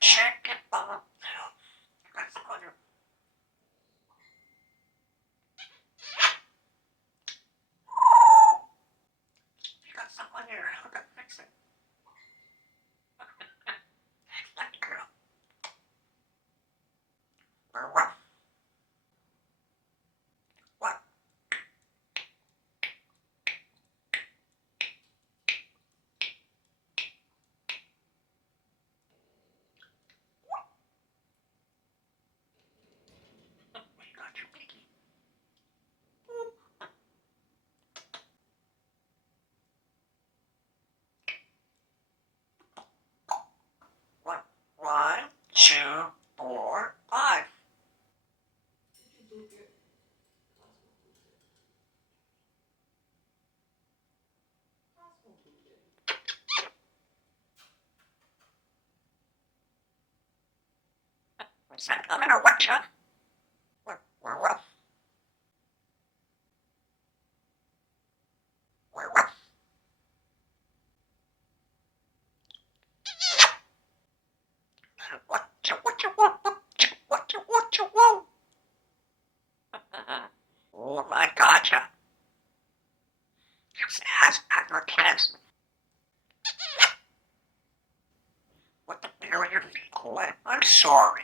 Check it out. That's on your You got some on your hook up fix it. That girl. What? What? We got your pinky. One, one, two, 4, 5. Is that coming or what, Chuck? What? What? What? What you want? What you want? Oh my God, Chuck. Just ask your kids. What the hell are your feet? I'm sorry.